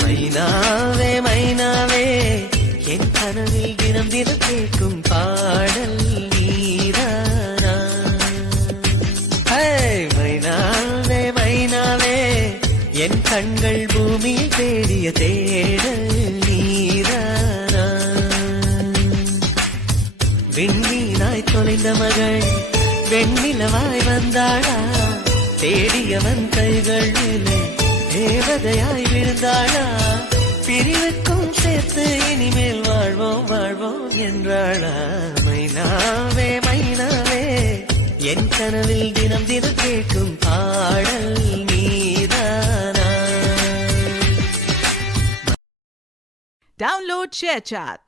மைனாவே மைனாவே என் கனவில் தினம் தினம் கேட்கும் பாடல் நீதானா. மைனாவே மைனாவே என் கண்கள் பூமியில் தேடிய தேடல் நீதானா. விண்மீனாய் தொலைந்த மகள் வெண்ணிலவாய் வந்தாளா, தேடியவன் கைகளிலே தேவதையாய் விழுந்தாளா, பிரிவுக்கும் சேர்த்து இனிமேல் வாழ்வோம் வாழ்வோம் என்றாளா. மைனாவே மைனாவே என் கனவில் தினம் தினம் கேட்கும் பாடல் நீதானா. Download ShareChat.